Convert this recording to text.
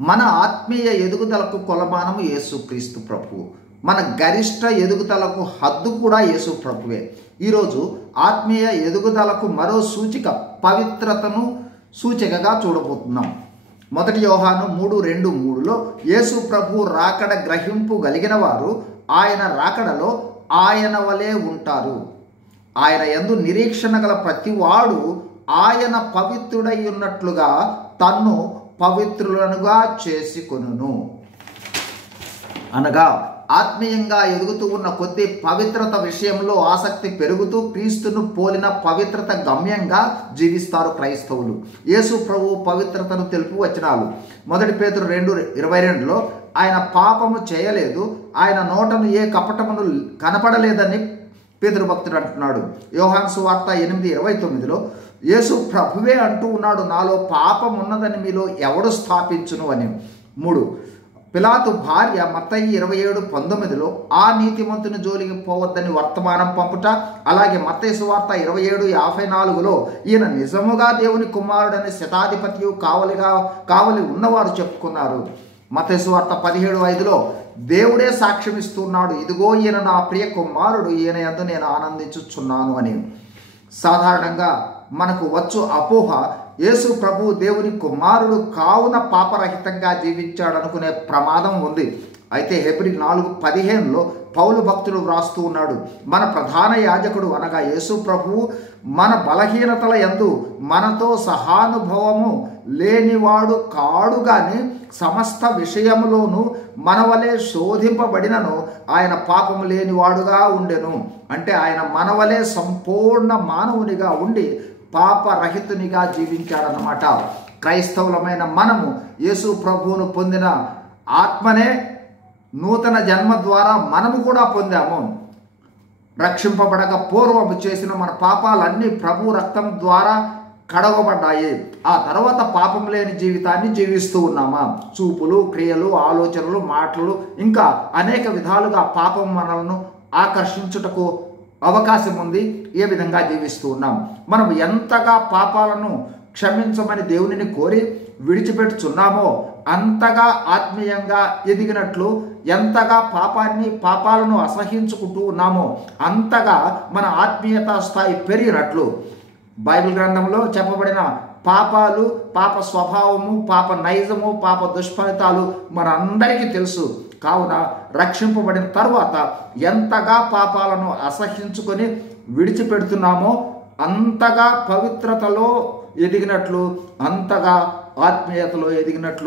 మన ఆత్మీయ ఎదుగుదలకు కొలమానము యేసుక్రీస్తు ప్రభువు. మన గరిష్ట ఎదుగుదలకు హద్దు కూడా యేసు ప్రభువే. ఈరోజు ఆత్మీయ ఎదుగుదలకు మరో సూచిక పవిత్రతను సూచికగా చూడబోతున్నాం. 1 యోహాను 3:2-3లో యేసు ప్రభు రాకడ గ్రహింపు కలిగిన వారు ఆయన రాకడలో ఆయన వలె ఉంటారు. ఆయన యందు నిరీక్షణ గల ప్రతివాడు ఆయన పవిత్రుడై ఉన్నట్లుగా తన్ను పవిత్రులనుగా చేసుకొనును. అనగా ఆత్మీయంగా ఎదుగుతూ ఉన్న కొద్ది పవిత్రత విషయంలో ఆసక్తి పెరుగుతూ క్రీస్తును పోలిన పవిత్రత గమ్యంగా జీవిస్తారు క్రైస్తవులు. యేసు ప్రభు పవిత్రతను తెలుపు వచనాలు 1 పేతురు 2:22లో ఆయన పాపము చేయలేదు, ఆయన నోటను ఏ కపటమును కనపడలేదని పేతురు భక్తుడు అంటున్నాడు. యోహాను సువార్త 8:29లో యేసు ప్రభువే అంటూ ఉన్నాడు, నాలో పాపం ఉన్నదని మీలో ఎవడు స్థాపించును అని. 3 పిలాతు భార్య మత్తయి 27:19లో ఆ నీతిమంతుని జోలికి పోవద్దని వర్తమానం పంపుట. అలాగే మత్తయి సువార్త 27:54లో ఈయన నిజముగా దేవుని కుమారుడని శతాధిపతియు కావలి ఉన్నవారు చెప్పుకున్నారు. మత్తయి సువార్త 17:5లో దేవుడే సాక్ష్యం ఇస్తున్నాడు, ఇదిగో ఈయన నా ప్రియ కుమారుడు, ఈయన యందు నేను ఆనందించుచున్నాను అని. సాధారణంగా మనకు వచ్చు అపోహ, యేసు ప్రభు దేవుని కుమారుడు కావున పాపరహితంగా జీవించాడనుకునే ప్రమాదం ఉంది. అయితే హెబ్రీ 4:15లో పౌలు భక్తుడు వ్రాస్తూ ఉన్నాడు, మన ప్రధాన యాజకుడు అనగా యేసు ప్రభువు మన బలహీనతల యందు మనతో సహానుభవము లేనివాడు కాడు గాని సమస్త విషయములోనూ మన వలె శోధింపబడినను ఆయన పాపము లేనివాడుగా ఉండెను. అంటే ఆయన మన వలె సంపూర్ణ మానవునిగా ఉండి పాపరహితునిగా జీవించాడన్నమాట. క్రైస్తవులమైన మనము యేసు ప్రభువును పొందిన ఆత్మనే నూతన జన్మ ద్వారా మనము కూడా పొందాము. రక్షింపబడక పూర్వము చేసిన మన పాపాలన్నీ ప్రభు రక్తం ద్వారా కడగబడ్డాయి. ఆ తర్వాత పాపం లేని జీవితాన్ని జీవిస్తూ ఉన్నామా? చూపులు, క్రియలు, ఆలోచనలు, మాటలు ఇంకా అనేక విధాలుగా పాపం మనలను ఆకర్షించుటకు అవకాశం ఉంది. ఏ విధంగా జీవిస్తూ ఉన్నాం? మనం ఎంతగా పాపాలను క్షమించమని దేవునిని కోరి విడిచిపెట్టుచున్నామో అంతగా ఆత్మీయంగా ఎదిగినట్లు, ఎంతగా పాపాలను అసహించుకుంటూ ఉన్నామో అంతగా మన ఆత్మీయత స్థాయి పెరిగినట్లు బైబిల్ గ్రంథంలో చెప్పబడిన పాపాలు, పాప స్వభావము, పాప నైజము, పాప దుష్ఫలితాలు మనందరికీ తెలుసు. కావున రక్షింపబడిన తర్వాత ఎంతగా పాపాలను అసహించుకొని విడిచిపెడుతున్నామో అంతగా పవిత్రతలో ఎదిగినట్లు, అంతగా ఆత్మీయతలో ఎదిగినట్లు